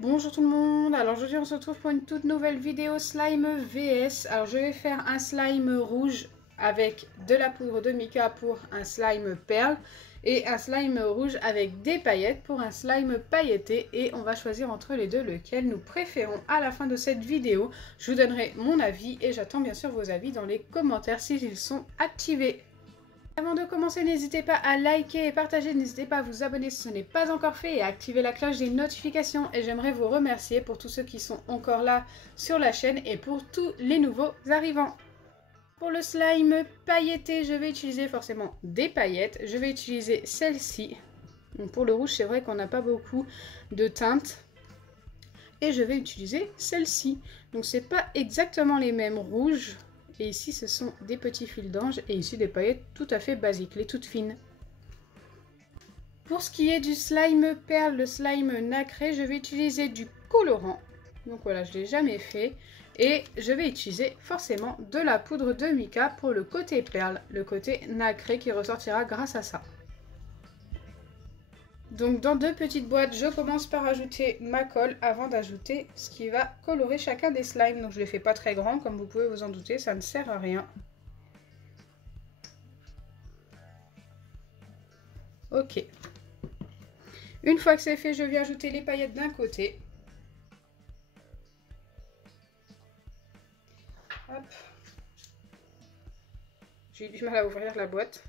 Bonjour tout le monde, alors aujourd'hui on se retrouve pour une toute nouvelle vidéo slime vs. Alors je vais faire un slime rouge avec de la poudre de mica pour un slime perle et un slime rouge avec des paillettes pour un slime pailleté, et on va choisir entre les deux lequel nous préférons. À la fin de cette vidéo, je vous donnerai mon avis et j'attends bien sûr vos avis dans les commentaires s'ils sont activés. Avant de commencer, n'hésitez pas à liker et partager, n'hésitez pas à vous abonner si ce n'est pas encore fait et à activer la cloche des notifications. Et j'aimerais vous remercier pour tous ceux qui sont encore là sur la chaîne et pour tous les nouveaux arrivants. Pour le slime pailleté, je vais utiliser forcément des paillettes. Je vais utiliser celle-ci. Pour le rouge, c'est vrai qu'on n'a pas beaucoup de teintes. Et je vais utiliser celle-ci. Donc c'est pas exactement les mêmes rouges. Et ici, ce sont des petits fils d'ange et ici des paillettes tout à fait basiques, les toutes fines. Pour ce qui est du slime perle, le slime nacré, je vais utiliser du colorant. Donc voilà, je ne l'ai jamais fait. Et je vais utiliser forcément de la poudre de mica pour le côté perle, le côté nacré qui ressortira grâce à ça. Donc dans deux petites boîtes, je commence par ajouter ma colle avant d'ajouter ce qui va colorer chacun des slimes. Donc je ne les fais pas très grands, comme vous pouvez vous en douter, ça ne sert à rien. Ok. Une fois que c'est fait, je vais ajouter les paillettes d'un côté. Hop. J'ai eu du mal à ouvrir la boîte.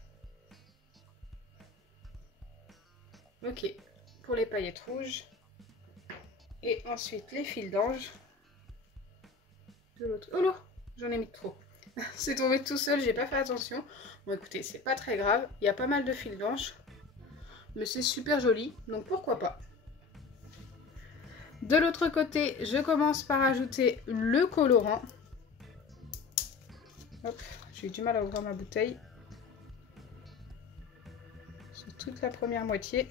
Ok, pour les paillettes rouges. Et ensuite les fils d'ange. De l'autre. Oh là, j'en ai mis trop. C'est tombé tout seul, j'ai pas fait attention. Bon écoutez, c'est pas très grave. Il y a pas mal de fils d'ange. Mais c'est super joli, donc pourquoi pas. De l'autre côté, je commence par ajouter le colorant. Hop, j'ai eu du mal à ouvrir ma bouteille. Sur toute la première moitié.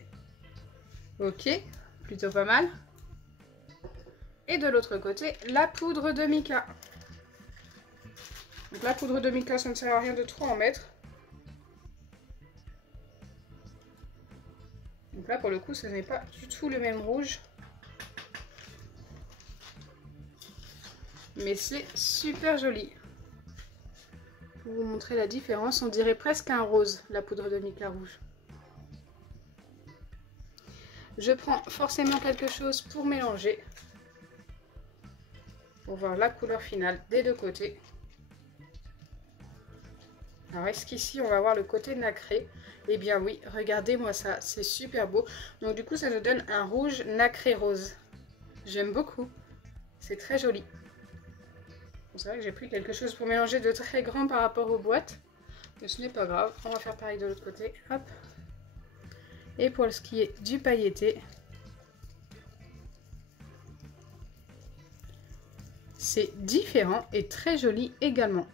Ok, plutôt pas mal. Et de l'autre côté, la poudre de mica. Donc la poudre de mica, ça ne sert à rien de trop en mettre. Donc là, pour le coup, ce n'est pas du tout le même rouge. Mais c'est super joli. Pour vous montrer la différence, on dirait presque un rose, la poudre de mica rouge. Je prends forcément quelque chose pour mélanger. Pour voir la couleur finale des deux côtés. Alors est-ce qu'ici on va voir le côté nacré? Eh bien oui, regardez-moi ça, c'est super beau. Donc du coup ça nous donne un rouge nacré rose. J'aime beaucoup, c'est très joli. Bon, c'est vrai que j'ai pris quelque chose pour mélanger de très grand par rapport aux boîtes. Mais ce n'est pas grave, on va faire pareil de l'autre côté. Hop. Et pour ce qui est du pailleté, c'est différent et très joli également.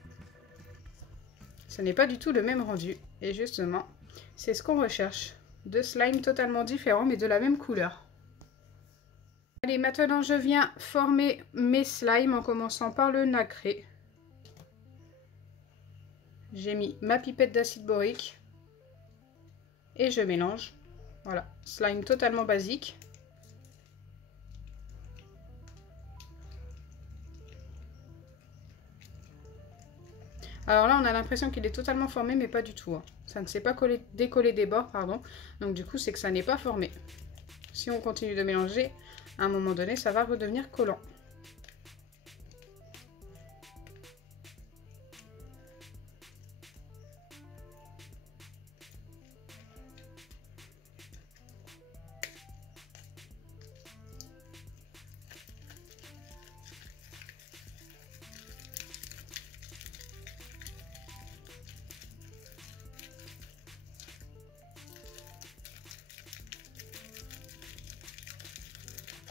Ce n'est pas du tout le même rendu. Et justement, c'est ce qu'on recherche. Deux slimes totalement différents mais de la même couleur. Allez, maintenant je viens former mes slimes en commençant par le nacré. J'ai mis ma pipette d'acide borique. Et je mélange. Voilà, slime totalement basique. Alors là, on a l'impression qu'il est totalement formé, mais pas du tout. Hein. Ça ne s'est pas décollé des bords, pardon. Donc du coup, c'est que ça n'est pas formé. Si on continue de mélanger, à un moment donné, ça va redevenir collant.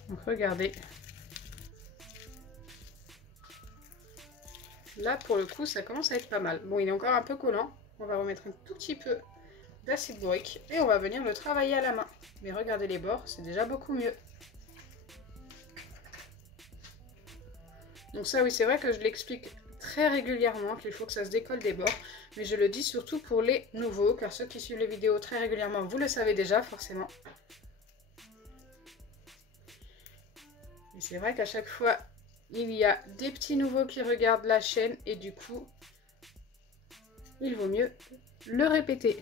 Donc regardez. Là pour le coup ça commence à être pas mal. Bon, il est encore un peu collant. On va remettre un tout petit peu d'acide borique et on va venir le travailler à la main. Mais regardez les bords, c'est déjà beaucoup mieux. Donc ça oui, c'est vrai que je l'explique très régulièrement qu'il faut que ça se décolle des bords. Mais je le dis surtout pour les nouveaux, car ceux qui suivent les vidéos très régulièrement, vous le savez déjà forcément. Et c'est vrai qu'à chaque fois, il y a des petits nouveaux qui regardent la chaîne et du coup, il vaut mieux le répéter.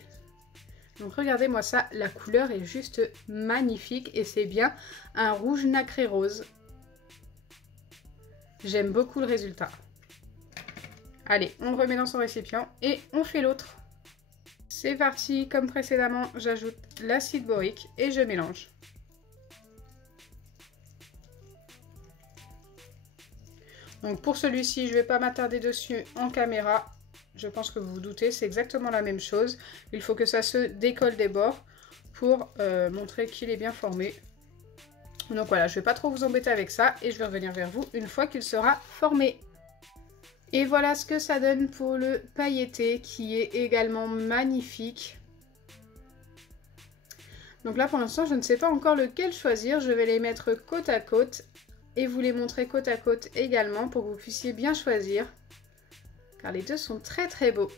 Donc regardez-moi ça, la couleur est juste magnifique et c'est bien un rouge nacré rose. J'aime beaucoup le résultat. Allez, on le remet dans son récipient et on fait l'autre. C'est parti, comme précédemment, j'ajoute l'acide borique et je mélange. Donc pour celui-ci, je ne vais pas m'attarder dessus en caméra. Je pense que vous vous doutez, c'est exactement la même chose. Il faut que ça se décolle des bords pour montrer qu'il est bien formé. Donc voilà, je ne vais pas trop vous embêter avec ça et je vais revenir vers vous une fois qu'il sera formé. Et voilà ce que ça donne pour le pailleté qui est également magnifique. Donc là pour l'instant je ne sais pas encore lequel choisir, je vais les mettre côte à côte et vous les montrer côte à côte également pour que vous puissiez bien choisir. Car les deux sont très très beaux.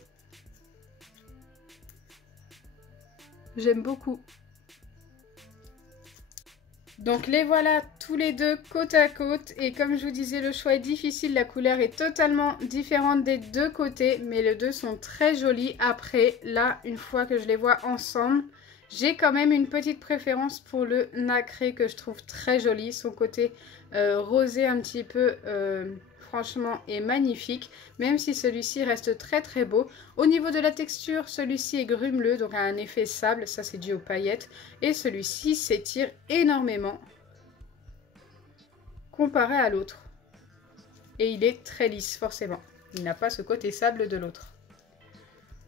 J'aime beaucoup. Donc les voilà tous les deux côte à côte et comme je vous disais le choix est difficile, la couleur est totalement différente des deux côtés mais les deux sont très jolis. Après là une fois que je les vois ensemble, j'ai quand même une petite préférence pour le nacré que je trouve très joli, son côté rosé un petit peu franchement est magnifique, même si celui-ci reste très très beau. Au niveau de la texture, celui-ci est grumeleux, donc a un effet sable, ça c'est dû aux paillettes. Et celui-ci s'étire énormément comparé à l'autre. Et il est très lisse forcément, il n'a pas ce côté sable de l'autre.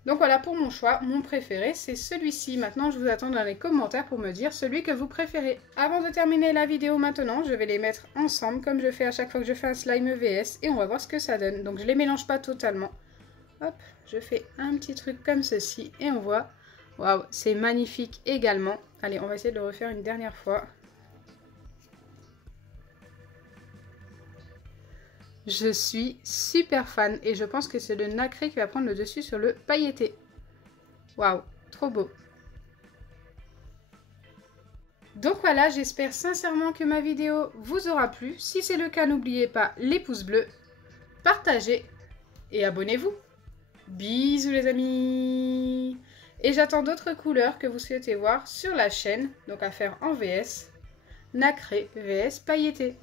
Donc voilà pour mon choix, mon préféré c'est celui-ci. Maintenant je vous attends dans les commentaires pour me dire celui que vous préférez. Avant de terminer la vidéo maintenant, je vais les mettre ensemble comme je fais à chaque fois que je fais un slime EVS et on va voir ce que ça donne. Donc je les mélange pas totalement. Hop, je fais un petit truc comme ceci et on voit. Waouh, c'est magnifique également. Allez, on va essayer de le refaire une dernière fois. Je suis super fan et je pense que c'est le nacré qui va prendre le dessus sur le pailleté. Waouh, trop beau. Donc voilà, j'espère sincèrement que ma vidéo vous aura plu. Si c'est le cas, n'oubliez pas les pouces bleus, partagez et abonnez-vous. Bisous les amis. Et j'attends d'autres couleurs que vous souhaitez voir sur la chaîne, donc à faire en VS, nacré VS pailleté.